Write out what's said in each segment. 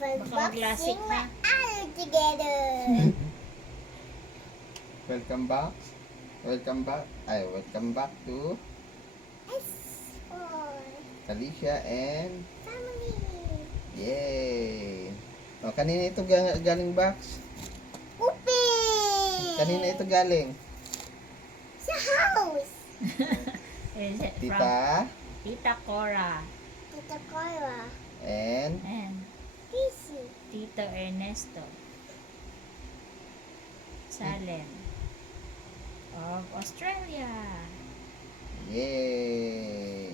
Unboxing na. all together. Welcome back. Welcome back. Welcome back to S for Alicia and family. yay! O, kanina ito galing box? Open. Kanina ito galing? Sa house. Is it from Tita Tita Cora Tita Cora. and and Casey. Tito Ernesto Salem of Australia. yay!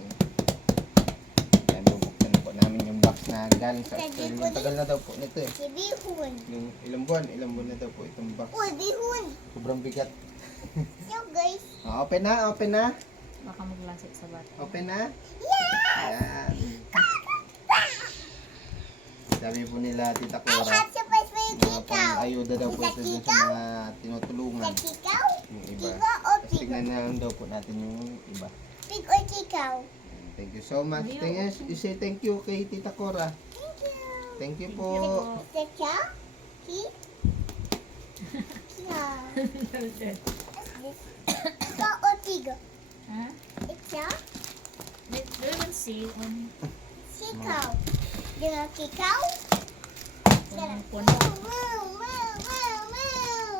Yan, bubuksan na po namin yung box na galing sa Australia. Tagal na daw po nito eh. Si Bihun. Yung ilang buwan na daw po itong box. Oh, Bihun. Sobrang bigat. So guys. Open na, open na. Baka maglasit sa bata. Open na. Yes. Ayan. Sabi po nila Tita I Cora, have surprise for you, mga Tito. pang-ayuda daw po ito dun sa mga tinutulungan. Tito? Yung iba. Tito or Tapos Tito? tignan na lang daw po natin yung iba. Pig or Tito? Thank you so much. You say thank you kay Tita Cora. Thank you. Thank you Thank po. you. Tito? Tito? Ito or Tito? Huh? Ito? We will see on Sikaw. Dengan kikaw? puno. Wow, wow, wow, wow.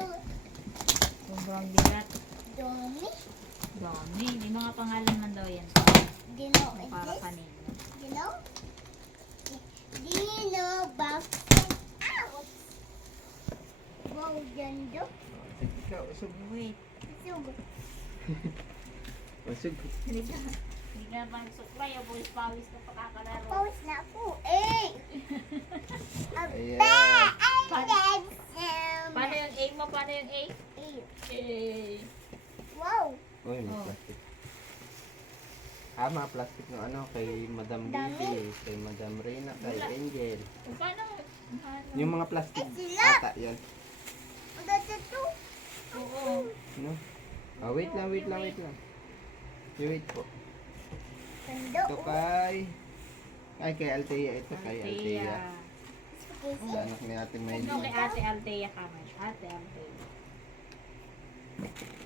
Sobrang bigat. Dami. Dami. May mga pangalan man daw yan. Dino Para is this? kanina. Dino? Dino box out. Wow, ganda. Ikaw, usog. Wait. Sugo. Usog. Hindi ka. Hindi ka pang suklay. O buwis pawis na pakakalaro. Pause na po. Eh! Ayan. Aba! Paano- I'm handsome. Paano yung A mo? Paano yung A? Eh, A. wow. Uy, may Oh. plastic. Mga plastic ng ano, kay Madam Dami. Bibi, kay Madam Reyna, kay Wala. Angel. O paano? Paano? Yung mga plastic Eh, sila. ata yan. Ang ganda to. Oo. No? Wait lang. Wait po. Ganda. Ito kay Althea ito, kay Althea. Spaghetti. Sa anak ni Ate Ano Maylin. kay Ate Althea ka man? Ate Althea.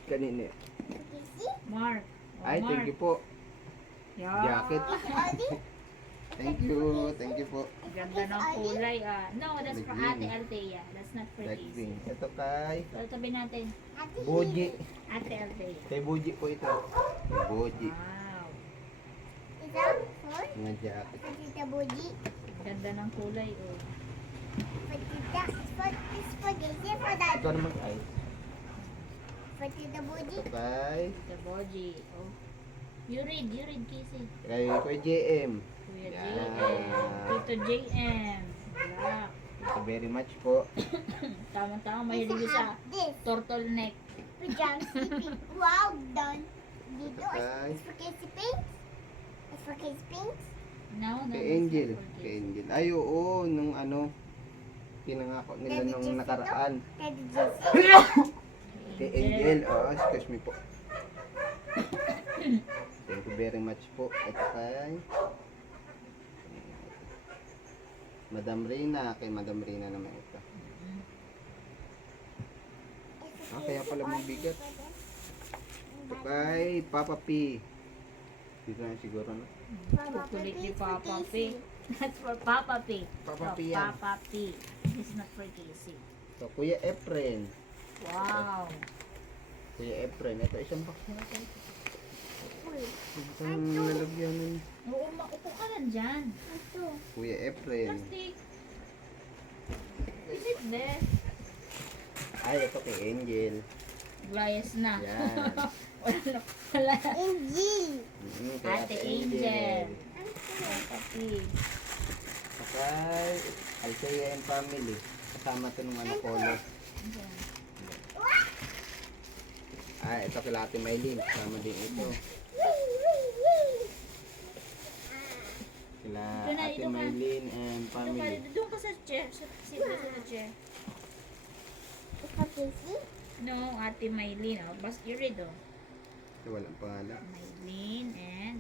Kanina. Spaghetti. Mark. O, Ay, thank you po. Yeah. Jacket. Adi. Thank you po. Ganda ng kulay ah. No, that's for Green. Ate Althea. That's not for Black Casey. green. Ito kay So, tabi natin. Adi. Boji. Ate Althea. Kay Boji po ito. Kay Boji. Wow. Isa. Four. Mga jacket. Patita Boji. Ganda ng kulay oh. Patita. Spaghetti for Ito daddy. naman ay. Patita Boji. Ito kay The Boji. Oh. You read Casey. Kuya JM. Kuya Yan. JM. Tito JM. Wala. Thank you very much po. Tama-tama mahilig sa This. turtleneck. Pajama sleeping. Wow, done. Dito. Okay. Spaghetti paints. Spaghetti paints. No, Kay that's Angel. not for Kay Casey. Angel. Ay, oo. Nung ano, pinangako nila Daddy nung Jesse nakaraan. Daddy Jesse. Kay Angel. Excuse me po. Thank you very much po. Ito kay Madam Reyna. Kay Madam Reyna naman ito. Kaya pala mabigat. Ito kay Papa P. Dito na siguro na. Tutulit ni Papa P. That's for Papa P. Papa So, P yan. Papa P. This is not for Casey. So, Kuya Efren. Wow. Kuya Efren. Ito isang box na ito. Isang nalagyan ng Oo, maupo ka lang dyan. Ito. Kuya Efren. Plastic. Is it there? Ay, ito kay Angel. Glayas na. Yan. Wala. Angel. Kay Ate Angel. Ito. Papa P. Kay Althea and family. Kasama ito ng ano polo. Ito kay Ate Maylin. Kasama din ito. Kila Doon na, Ate dito ka. Maylin and family. Doon ka sa chair. Sit ka sa chair. Spaghetti. No, Ate Maylin. Oh, bas you read oh. Ito walang pangalan. Maylin and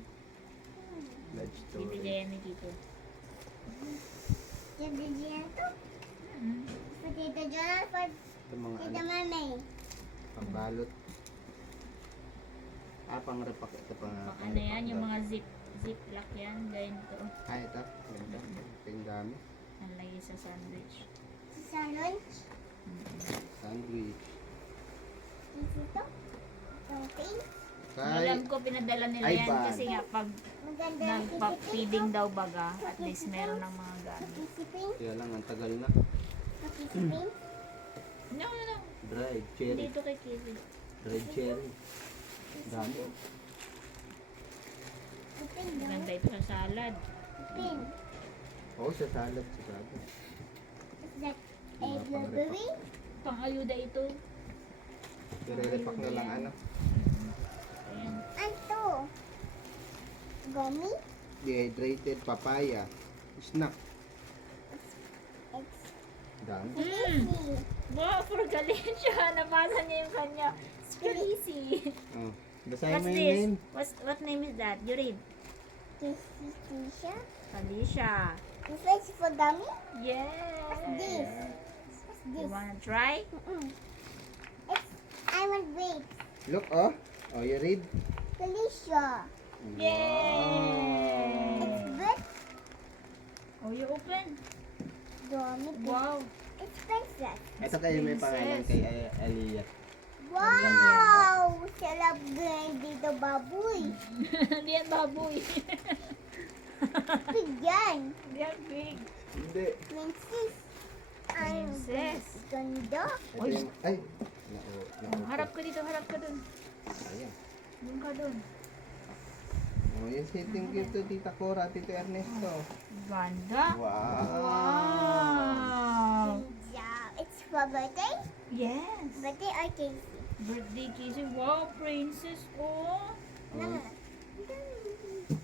Lodge story. bibigyan ni Tito. Daddy Jesse. Tita Jonah for Ito mga Tita ano, Mami. pangbalot. Pang repack. Ito pang Ano yan, yung mga ziplock yan. Ganito. Ito. Ganda. Ito yung dami. Nalagay sa sandwich. Sa lunch. Sandwich. Ito. Something. Alam ko pinadala nila Ay, yan bag. kasi nga pag Maganda ang nagpa-feeding daw baga, at least meron ng mga gamit. Makisipin. Kaya lang, ang tagal na. Makisipin. No, no, no. Dried cherry. Dito kay Kizzy. Dried cherry. Dami. Sipin daw. Maganda ito sa salad. Sipin. Oo, sa salad. Sigado. Is that a blueberry? Pang-ayuda ito.Ire-repack na lang ano. Ayan. Ano? Gummy? Dehydrated papaya. Snack. It's Dami. easy. Wow, for galing siya. Nabasa niya yung kanya. It's crazy. Oh. Basahin What's mo yung this? name. What name is that? You read. This is Tisha. Alicia. This is for gummy? Yes. What's this? What's You this? wanna try? It's, I want grapes. Look, oh. Oh, you read? Felicia. Yay! It's good. Oh, you open? Gummy. Wow. It's princess. Ito kayo may pangalan kay Aliyah. Wow! Sarap din dito, baboy. Hindi yan baboy. Bigyan. Hindi yan big. Hindi. Princess. Ang Princess. ganda. Ito yung, ay. Harap ka dito, harap ka dun. Ayan. Doon ka dun. Oh, yung sitting cute to Tita Cora, Tito Ernesto. Ganda. Wow. Wow. Yeah. It's for birthday. Yes. Birthday or Casey? Birthday Casey. Wow, princess. Oh. No. Oh.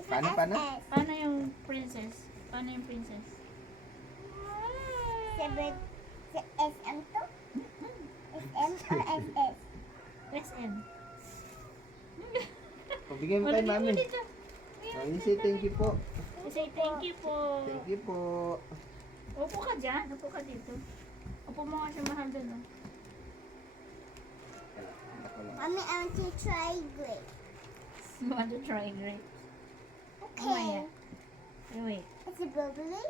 Paano, paano? SS. Paano yung princess? Paano yung princess? Sa SM to? SM or SS? SM. Pabigyan mo kay mami. Mami, say thank you po. Say thank you po. Thank you po. Upo ka dyan. Upo ka dito. Upo mo nga siya mahal dun. Oh. Mommy, I want to try grapes. You want to try grapes? Okay. Wait. It's a blueberry.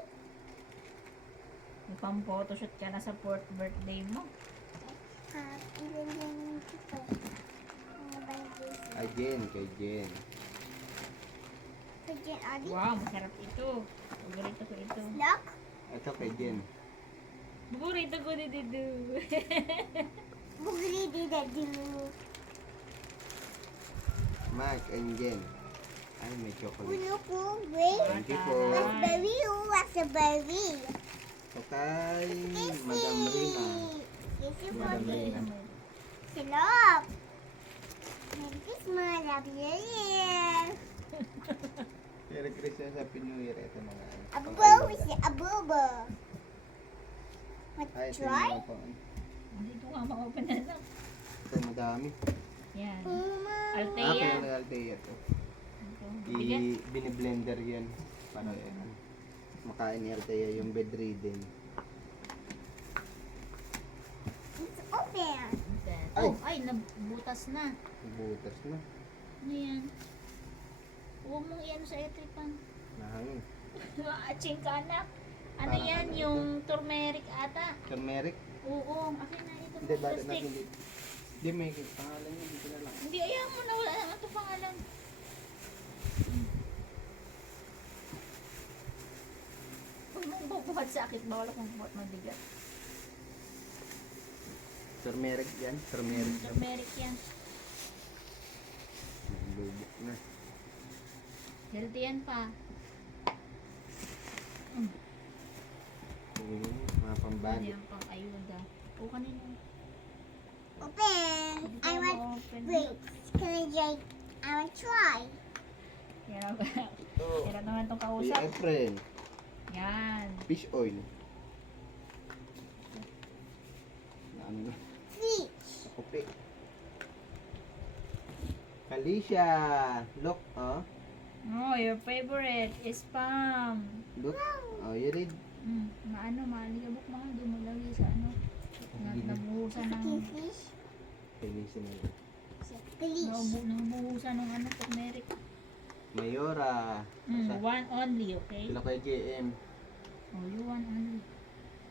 May pang photoshoot ka na sa 4th birthday mo. Even yung ito. Ano ba yung juice? Ay, Jen. Kay Jen. Pwede yung adi? Wow, masarap ito. Paborito ko ito. Look. Ito kay Jen. Paborito ko dito. Bugli dida do. Mark and Jen. Ay, may chocolate. Puno ko, grapes. Thank you po. Raspberry, raspberry. Ito kay Madam Rina. Kissy for Madam me. Rina. Silop. Merry Christmas, Happy New Year. Merry Christmas, Happy New Year. Ito mga ano. Abo, si Abubo. What, Ay, ito yung try? mga pang. Dito nga ma-open na lang. Ito madami. Yan. Mama. Althea. Kaya na Althea to. Ito. Bigat. Biniblender yan. Para makain ni Althea yung bedridden. It's open. Oh, ay, nabutas na. Butas na. Ano yan? Huwag mong iyan sa etripan. Nahangin. Aching ka anak. Ano Parang yan? ano Yung turmeric ata. Turmeric. Oo, akin na ito. Hindi, balik Plastic. natin dito. Hindi, may pangalan niya. Dito na lang. Hindi, ayaw mo na. Wala naman ito pangalan. Huwag mong bubuhat sa akin. Bawal akong bubuhat mabigat. Turmeric yan. Turmeric. Turmeric yan. Lubok na. Healthy yan pa. Mga Ano pambali. yan pang ayuda. O kanina. Open. I want open. grapes. Can I try? I want to try. Yan. Ito. Yan naman itong Kay kausap. Efren. Yan. Fish oil. Na ano na. Fish. Kape. Kalisha. Look, oh. Oh, your favorite is spam. Look. Oh, you read. Maano, maaligabok mga dumalagi sa ano. Nabuhusan ng... Fish. Pilisin mo yun. Fish. Nabuhusan ng ano, turmeric. Mayora. One only, okay? Sila kay JM. Oh, you one only.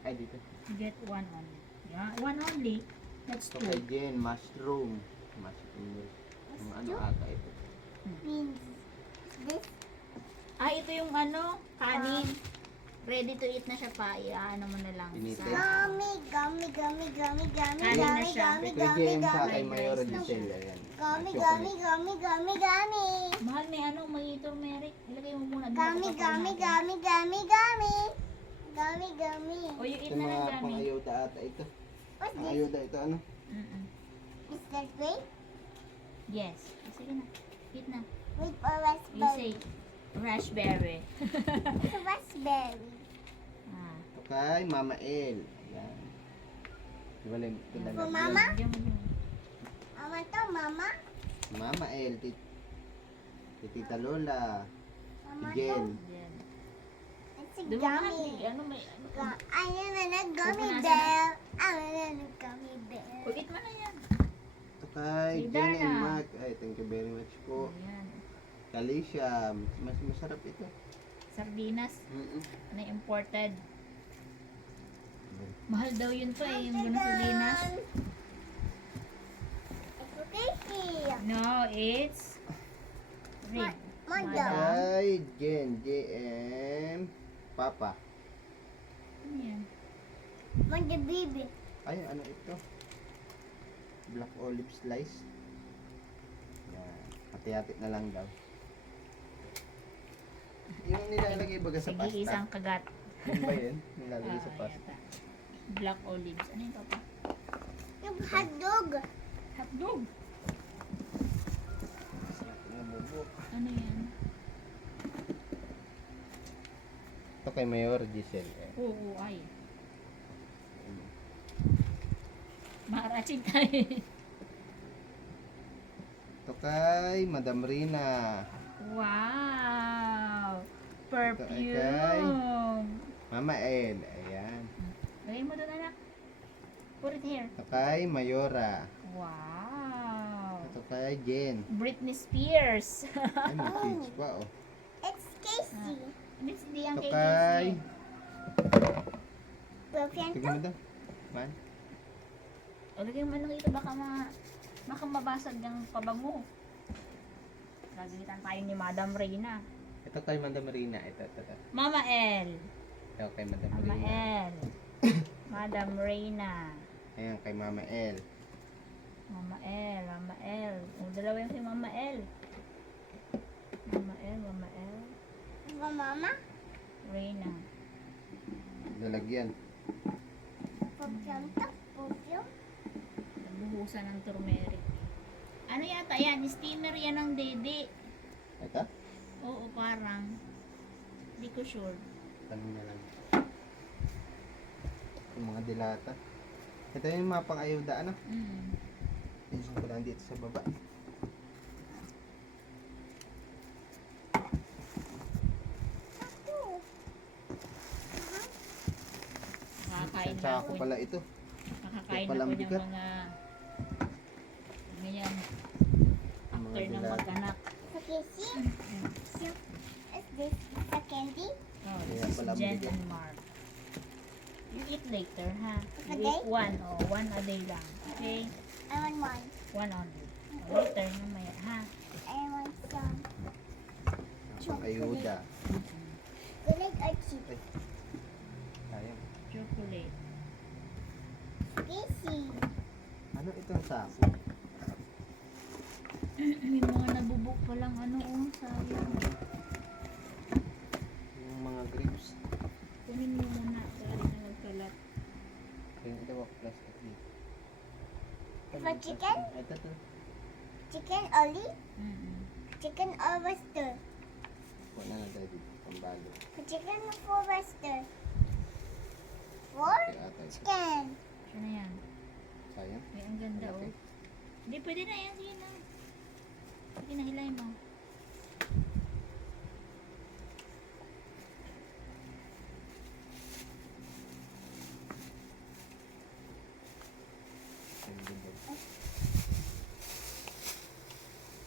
Ay, dito. Get one only. Yeah, one only. That's Ito two. kay Jen, mushroom. Mushroom. Yung ano ata ito. Means this. Ah, ito yung ano, kanin. Ready to eat na siya pa. Ano mo na lang. Pinite. Gummy. Kanin na siya. Kay JM sa kay Mayora Giselle. Ayan. Gummy. Mahal, may ano, may turmeric. Ilagay mo muna. Gummy. O, you eat Ito na mga ng gami. pang-ayuda ata ito. What's this? Pang-ayuda ito ano? Mm-mm. Is that way? Yes. Sige na. Eat na. Wait for You say raspberry. It's raspberry. Ah. Ito kay Mama El. Ayan. Iwalay mo ito For Mama? Diyan mo dyan. Mama. Mama El. Tita Lola. Mama Si Jen. Yan. It's a Dumahan. gummy. Ano may... Ano? Ayan na gummy Pupunasan bear. Ayan na gummy bear. O, eat mo na yan. Ito kay Si Jen and Darna. Mark. Ay, thank you very much po. Ayan. Kalisha. Mas masarap ito. Sardinas. Mm-mm. Ano yung imported. Mahal daw yun to eh. Yung ganun sardinas. It's tasty. No, it's... Red. Manda. Kay Jen, JM, Papa. Ano yan? Manda baby. Ay, ano ito? Black olive slice. Yan. Hati-hati na lang daw. Yung nilalagay baga sa Sige, pasta. isang kagat. Yun ba yun? Nilalagay sa Ah, pasta. yata. Black olives. Ano yung papa? Yung hotdog. Hotdog. Sarap na bubok. Ano yan? Ito kay Mayor Giselle. Oo, ay. Maharachig tayo. Ito kay Madam Rina. Wow! kay- Perfume! Mama El. Ayan. Lagay mo doon, anak. Put it here. Ito kay Mayora. Wow! Ito kay Jen. Britney Spears. Ay, may cheese pa oh. It's tasty. Hindi ang Ito kay kay... Casey. Perfume Tignan mo daw. Man. O, lagay mo lang ito. Baka mabasag yung pabango. Gagamitan tayo ni Madam Reyna. Ito kay Madam Rina. Ito. Mama El. Ito kay Madam Mama Rina. El. Madam Reyna. Ayan, kay Mama El. Mama El. O, dalawa yung kay Mama El. Mama El. for mama. Reyna. Lalagyan. Perfume to. Perfume. Nabuhusan ng turmeric. Ano yata yan? Steamer yan ng dede. Ito? Oo, parang. Hindi ko sure. Tanong na lang. Yung mga dilata. Ito yung mga pang-ayuda, ano? Mm. Isang ko lang dito sa baba. Ako. Nakakain Isang na sako ako. pala ito. Nakakain Palang ako ng bigat. mga ganyan. Ang mga After ng dilata. mag-anak. Sa kissy. Is this the candy? Oh, Kaya this is pala Jen bigat. and Mark. You eat later, ha? A You day? eat one. Oh, one a day lang. Okay? I want one. One only. Oh, later, mamaya, ha? I want some. Ang pang-ayuda. Chocolate or chip? Sayang. Chocolate. Kissy. Ano itong sako? May mga nabubuk pa lang ano, oh, sayang. Yung mga grapes. Kunin mo muna. Dali na nagkalat. Yung ito ako plastic dito. For chicken? Ito. Chicken only? Mm-mm. Chicken or western? Wala na tayo dito. Pambalo. For chicken or for western? For Kaya ata ito. chicken. Siya na yan. Sayang. Ay, ang ganda, oh. Okay. Hindi, pwede na yan. Sige na. Sige na, hilay mo.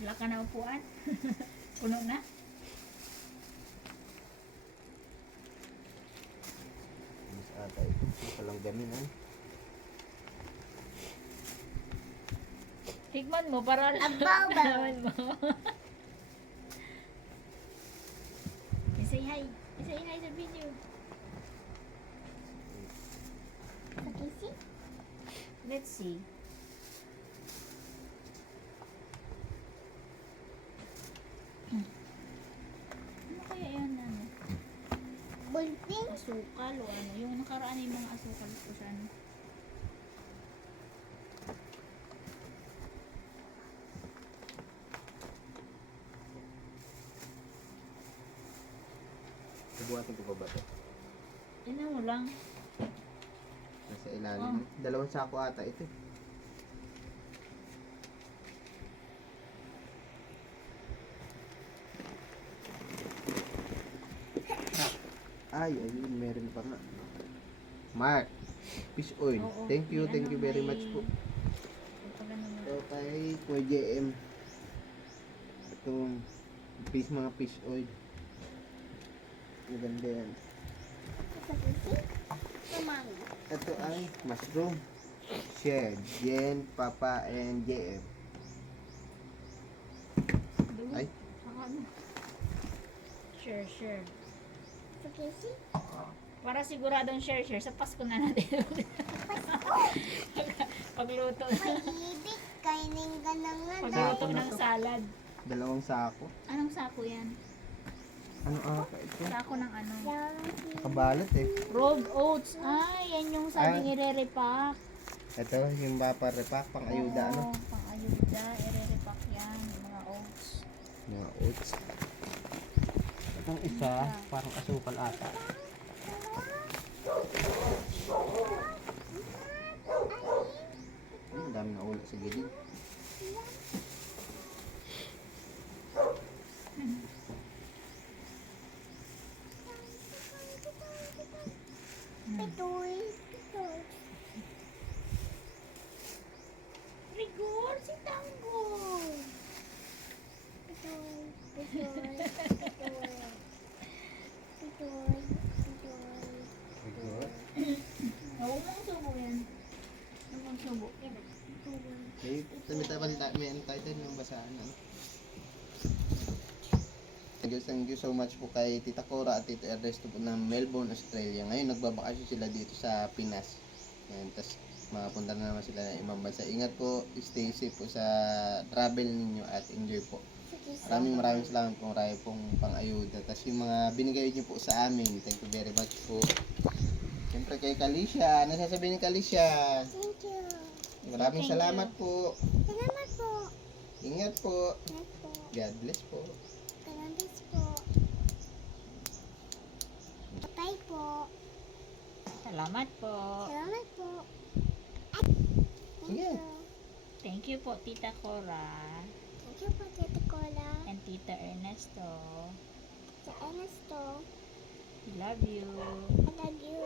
Wala ka na upuan? Puno na? Mas ata ito. Palang gamin ah. Tikman mo para Abaw, alaman mo. Say hi. Say hi sa video. Pakisi? Let's see. Ano kaya yan? Ano? Bulping? Asukal o ano? Yung nakaraan yung mga asukal ko sa ano. Subuhatin ko pa ba ito? Tignan mo lang. Nasa ilalim. Dalawang sako ata ito. Ay, ayun, meron pa nga. Mark, fish oil. Oo, Thank you may ano, very may- much po. Pag ano mo. Ito kay Kuya JM. Itong mga fish oil. Maganda yan. Pakisi? Tumami. Ito ay mushroom. Share, Jen, Papa, and JM. Doon. Ay. Saka ano. Share. Pakisi? Para siguradong share. Sa Pasko na natin. Pagluto. Maibig. Kainin ka na nga. Pagluto Sako na ng to. salad. Dalawang sako. Anong sako yan? Ano ata ito? Sako ng ano? Nakabalot eh. Rolled oats. Ay, yan yung sabing ire-repack. Ito, yung Papa Repack, pang ayuda ano? Oo, pang ayuda. Ire-repack yan. Yung mga oats. Mga oats. Itong isa, parang asukal ata. Ang dami na ulo sa gilid. Pitoy. Pitoy. Rigor, si Tanggol. Pitoy. Pitoy. Pitoy. Pitoy. Pitoy. Good. Oo, mong subo yan. Yung mong subo. Okay, may ano tayo din yung basaan. Ano? Thank you so much po kay Tita Cora at Tito Ernesto po ng Melbourne, Australia. Ngayon nagbabakasyon sila dito sa Pinas. Ngayon, tas makapunta na naman sila ng ibang bansa. Ingat po, stay safe po sa travel ninyo at enjoy po. Maraming salamat po, marami pong pang-ayuda. Tapos yung mga binigay niyo po sa amin, thank you very much po. Siyempre kay Kalisha, ano sasabihin ni Kalisha? Thank you. Maraming Thank you. salamat po. Salamat po. Ingat po. Salamat po. God bless po. Salamat po. Patay po. Salamat po. Salamat po. Thank Sige. you. Thank you po, Tita Cora. Thank you po, Tita Cola. And Tita Ernesto. Sa Ernesto. We love you. I love you.